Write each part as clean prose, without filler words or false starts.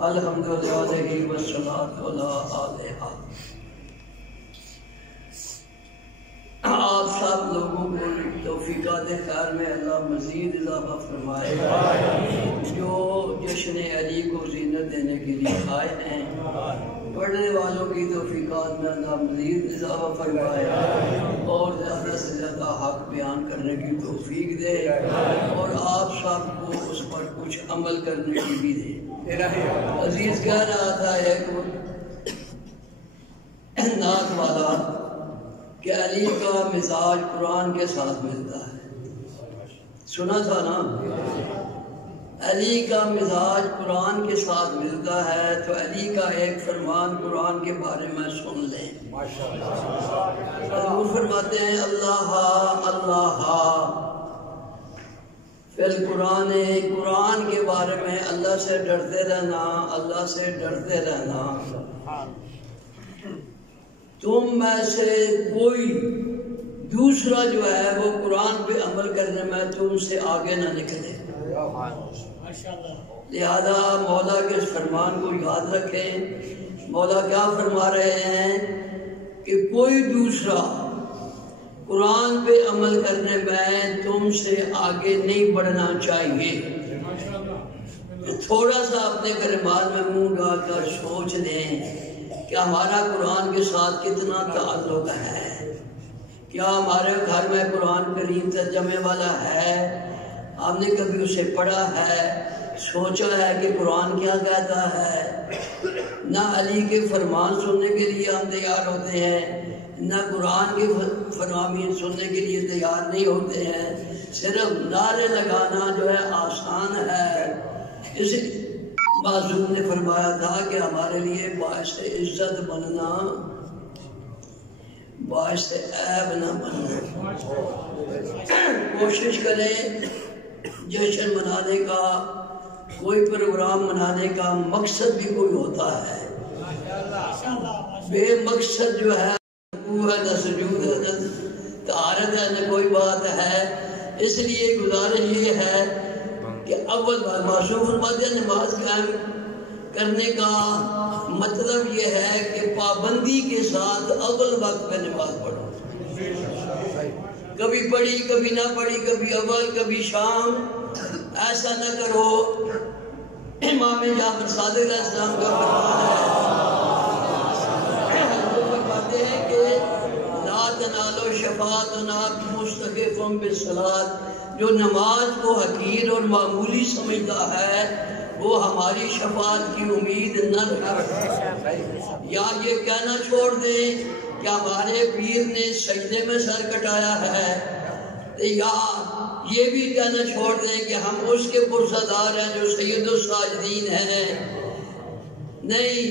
الحمدللہ والصلاۃ علیہ۔ آپ سب لوگوں کو توفیقات خیر میں اللہ مزید اضافہ فرمائے۔ جو جشن علی کو زینت دینے کے لیے آئے ہیں، پڑھنے والوں کی توفیقات میں اللہ مزید اضافہ فرمائے اور زیادہ سے زیادہ حق بیان کرنے کی توفیق دے اور آپ سب کو اس پر کچھ عمل کرنے کی بھی دے۔ عزیز کہہ رہا تھا ایک نعت والا کہ علی کا مزاج قرآن کے ساتھ ملتا ہے، سنا تھا نا؟ علی کا مزاج قرآن کے ساتھ ملتا ہے، تو علی کا ایک فرمان قرآن کے بارے میں سن لیں۔ حضور فرماتے ہیں اللہ اللہ فی القرآن، قرآن کے بارے میں اللہ سے ڈرتے رہنا، اللہ سے ڈرتے رہنا۔ تم میں سے کوئی دوسرا جو ہے وہ قرآن پہ عمل کرنے میں تم سے آگے نہ نکلے۔ لہذا مولا کے اس فرمان کو یاد رکھیں۔ مولا کیا فرما رہے ہیں کہ کوئی دوسرا قرآن پہ عمل کرنے میں تم سے آگے نہیں بڑھنا چاہیے۔ تھوڑا سا اپنے کلمات میں منہ ڈال کر سوچ دیں کہ ہمارا قرآن کے ساتھ کتنا تعلق ہے۔ کیا ہمارے گھر میں قرآن کریم ترجمے والا ہے؟ ہم نے کبھی اسے پڑھا ہے؟ سوچا ہے کہ قرآن کیا کہتا ہے؟ نہ علی کے فرمان سننے کے لیے ہم تیار ہوتے ہیں، نہ قرآن کے فرامین سننے کے لیے تیار نہیں ہوتے ہیں۔ صرف نعرے لگانا جو ہے آسان ہے۔ اس معصوم نے فرمایا تھا کہ ہمارے لیے باعث عزت بننا، باعث عیب نہ بننا۔ کوشش کریں جشن منانے کا، کوئی پروگرام منانے کا مقصد بھی کوئی ہوتا ہے، بے مقصد جو ہے نہ سجود ہے نہ طہارت ہے نہ کوئی بات ہے۔ اس لیے گزارش یہ ہے کہ اول بار معصوم فرماتے ہیں نماز قائم کرنے کا مطلب یہ ہے کہ پابندی کے ساتھ اول وقت پہ نماز پڑھو۔ کبھی پڑھی کبھی نہ پڑھی، کبھی اول کبھی شام، ایسا نہ کرو۔ امام جعفر صادق علیہ السلام کا فرمان ہے کہ لا تنالوا شفاعتنا مستخفا بالصلاۃ، جو نماز کو حقیر اور معمولی سمجھتا ہے وہ ہماری شفاعت کی امید نہ رکھے۔ یا یہ کہنا چھوڑ دیں کہ ہمارے پیر نے سجدے میں سر کٹایا ہے، یا یہ بھی کہنا چھوڑ دیں کہ ہم اس کے پرزادار ہیں جو سید الساجدین ہیں۔ نہیں،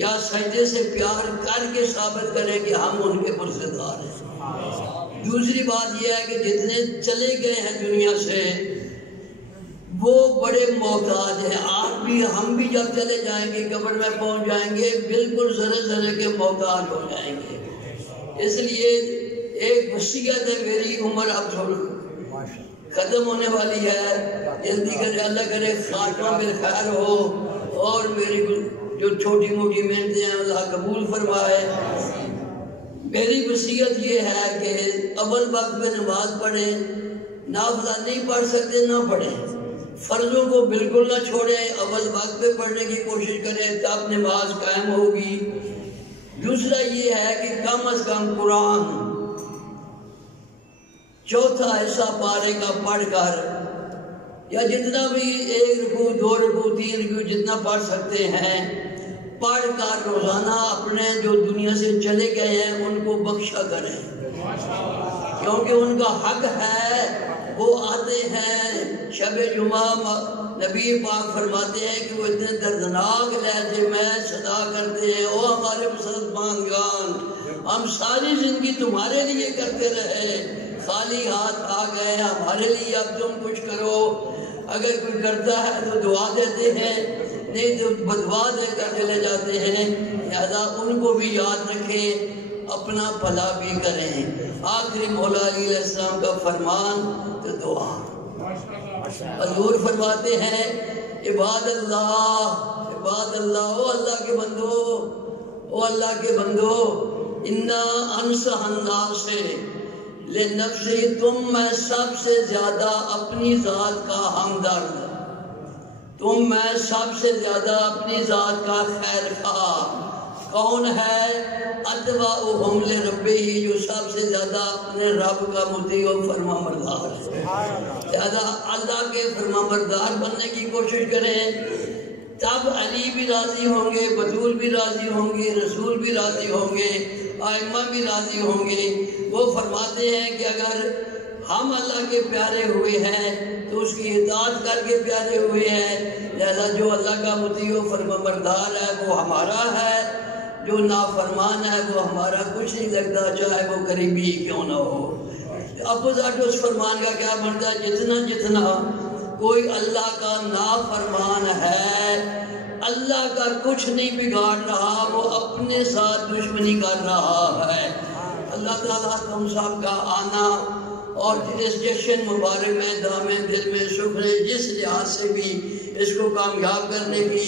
یا سجدے سے پیار کر کے ثابت کریں کہ ہم ان کے پرزادار ہیں۔ دوسری بات یہ ہے کہ جتنے چلے گئے ہیں دنیا سے وہ بڑے محتاج ہیں۔ آپ بھی ہم بھی جب چلے جائیں گے قبر میں پہنچ جائیں گے بالکل ذرے ذرے کے محتاج ہو جائیں گے۔ اس لیے ایک وصیت ہے میری، عمر اب تھوڑی ختم ہونے والی ہے، جلدی کرے اللہ کرے خاتمہ بالخیر ہو اور میری جو چھوٹی موٹی محنتیں ہیں اللہ قبول فرمائے۔ میری وصیت یہ ہے کہ اول وقت میں نماز پڑھیں، نافلہ نہیں پڑھ سکتے نہ پڑھیں، فرضوں کو بالکل نہ چھوڑیں، اول وقت پہ پڑھنے کی کوشش کریں تب نماز قائم ہوگی۔ دوسرا یہ ہے کہ کم از کم قرآن چوتھا حصہ پارے کا پڑھ کر، یا جتنا بھی ایک رکوع دو رکوع تین رکوع جتنا پڑھ سکتے ہیں پڑھ کر روزانہ اپنے جو دنیا سے چلے گئے ہیں ان کو بخشا کریں، کیونکہ ان کا حق ہے۔ وہ آتے ہیں شب جمعہ، نبی پاک فرماتے ہیں کہ وہ اتنے دردناک لہجے میں صدا کرتے ہیں، او ہمارے مسلمانگان، ہم ساری زندگی تمہارے لیے کرتے رہے، خالی ہاتھ آ گئے، ہمارے لیے اب تم کچھ کرو۔ اگر کوئی کرتا ہے تو دعا دیتے ہیں، نہیں تو بدعا دے کر چلے جاتے ہیں۔ لہذا ان کو بھی یاد رکھیں، اپنا بھلا بھی کریں۔ آخری مولا علی علیہ السلام کا فرمان تو دعا۔ حضور فرماتے ہیں عباد اللہ او اللہ کے بندو، او اللہ کے بندو، انا انصح الناس لنفسی، تم میں سب سے زیادہ اپنی ذات کا ہمدرد، تم میں سب سے زیادہ اپنی ذات کا خیر خواہ کون ہے؟ اتبعہم لربہ، جو سب سے زیادہ اپنے رب کا مطیع و فرما بردار ہے، زیادہ اللہ کے فرما بردار بننے کی کوشش کریں، تب علی بھی راضی ہوں گے، بطول بھی راضی ہوں گے، رسول بھی راضی ہوں گے، ائمہ بھی راضی ہوں گے۔ وہ فرماتے ہیں کہ اگر ہم اللہ کے پیارے ہوئے ہیں تو اس کی اطاعت کر کے پیارے ہوئے ہیں، لہذا جو اللہ کا مطیع و فرما بردار ہے وہ ہمارا ہے، جو نافرمان ہے وہ ہمارا کچھ نہیں لگتا، چاہے وہ قریبی ہی کیوں نہ ہو۔ اپوزٹ اس فرمان کا کیا بنتا ہے؟ جتنا کوئی اللہ کا نافرمان ہے، اللہ کا کچھ نہیں بگاڑ رہا، وہ اپنے ساتھ دشمنی کر رہا ہے۔ اللہ تعالیٰ تم سب کا آنا اور اس جشن مبارک میں دامے دل میں شکر ہے، جس لحاظ سے بھی اس کو کامیاب کرنے کی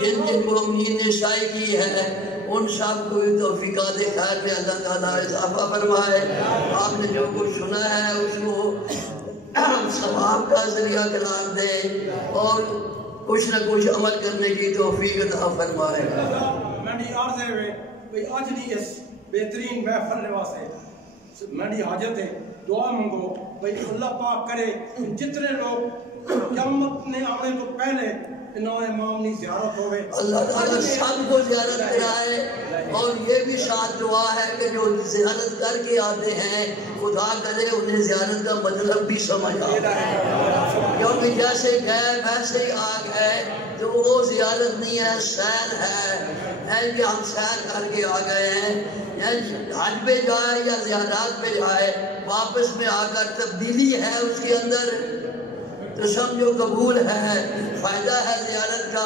جن کو امید نے شائع کی ہے، ان سب کو توفیقات خیر میں اللہ تعالیٰ اضافہ فرمائے۔ آپ نے جو کچھ سنا ہے اس کو ثواب کا ذریعہ قرار دے اور کچھ نہ کچھ عمل کرنے کی توفیق عطا فرمائے۔ میری عرض ہے کہ آج دی اس بہترین محفل واسطے میری حاجت ہے، دعا منگو بھئی اللہ پاک کرے جتنے لوگ قیامت نے آنے تو پہلے انہوں امام نے زیارت ہوئے، اللہ تعالیٰ سب کو زیارت کرائے، اور یہ بھی ساتھ دعا ہے کہ جو زیارت کر کے آتے ہیں خدا کرے انہیں زیارت کا مطلب بھی سمجھ آئے، کیونکہ جیسے گئے ویسے ہی آ گئے، تو وہ زیارت نہیں ہے، سیر ہے کہ ہم سیر کر کے آ گئے ہیں، حج پہ جائے یا زیارات پہ جائے، واپس میں آ کر تبدیلی ہے اس کے اندر تو سمجھو قبول ہے، فائدہ ہے زیارت کا۔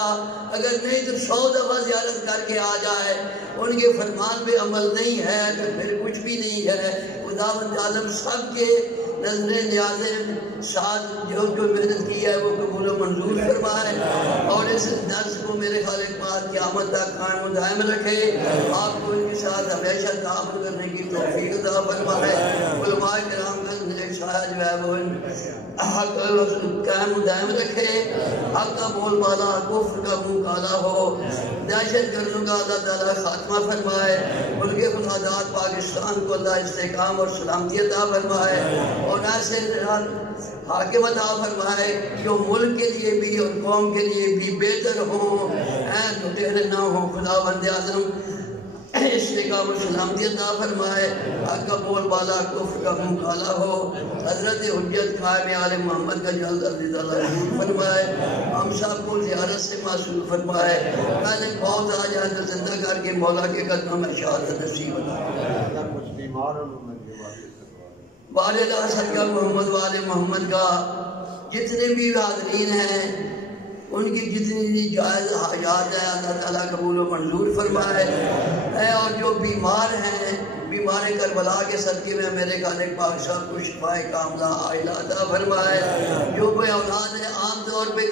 اگر نہیں تو 100 دفعہ زیارت کر کے آ جائے، ان کے فرمان پہ عمل نہیں ہے تو پھر کچھ بھی نہیں ہے۔ خداوند عالم سب کے نظر نیاز ساتھ جو محنت کی ہے وہ قبول و منظور فرمائے، اور اس درس کو میرے خالق پاک قیامت تک قائم و دائم رکھے، آپ کو ان کے ساتھ ہمیشہ تعامل کرنے کی توفیق عطا فرمائے۔ علماء کرام کا نیک سایہ جو ہے وہ حق قائم و دائم رکھے، حق کا بول بالا، کفر کا منہ کالا ہو، دہشت گردوں کا اللہ تعالیٰ خاتمہ فرمائے، ملک خداداد پاکستان کو اللہ استحکام اور سلامتی عطا فرمائے، اور ایسے حاکم عطا فرمائے جو ملک کے لیے بھی اور قوم کے لیے بھی بہتر ہوں، لٹیرے نہ ہوں۔ خداوند عالم استحکام اور سلامتی عطا فرمائے، حق کا بول بالا، کفر کا منہ کالا ہو، حضرت حجت قائم آل محمد کا جلد عزیز اللہ حضور فرمائے، ہم سب کو زیارت سے معصوم فرمائے، پہلے بہت آ جائے تو زندہ کر کے مولا کے قدموں میں شہادت نصیب بنا۔ والد صدقہ محمد وآل محمد کا جتنے بھی حاضرین ہیں ان کی جتنی جائز حاجات ہے اللہ تعالیٰ قبول و منظور فرمائے، اور جو بیمار ہیں بیمار کربلا کے صدقے میں میرے خالق پاک صاحب کو شفائے کاملہ عاجلہ عطا فرمائے۔ جو بے اولاد ہے عام طور پہ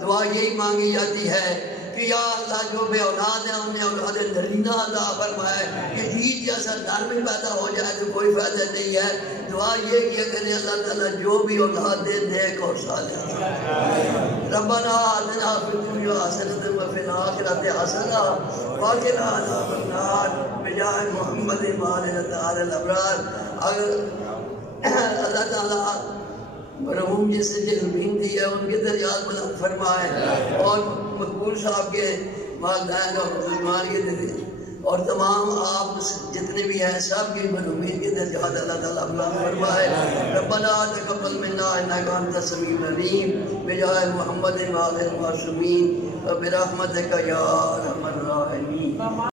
دعا یہی مانگی جاتی ہے کہ یا اللہ جو بے اولاد ہے انہیں اولاد نرینہ عطا فرمائے، کہ جیت جیسا ڈر بھی پیدا ہو جائے تو کوئی فائدہ نہیں ہے، دعا یہ کیا کریں اللہ تعالیٰ جو بھی اولاد دے نیک اور صالح۔ ربنا آتنا فی الدنیا حسنۃ وفی الآخرۃ حسنۃ وقنا عذاب النار بجاہ محمد وآل اطہار الابرار۔ اللہ تعالیٰ مرحوم جس سے زمین دی ہے ان کے درجات بلند فرمائے، اور مقبول صاحب کے والدین اور بزرگان اور تمام آپ جتنے بھی ہیں سب کی مرحومین کے درجات اللہ تعالیٰ بلند فرمائے۔ ربنا تقبل منا انک انت السمیع العلیم بجاہ محمد وآل المعصومین برحمتک یا ارحم الراحمین۔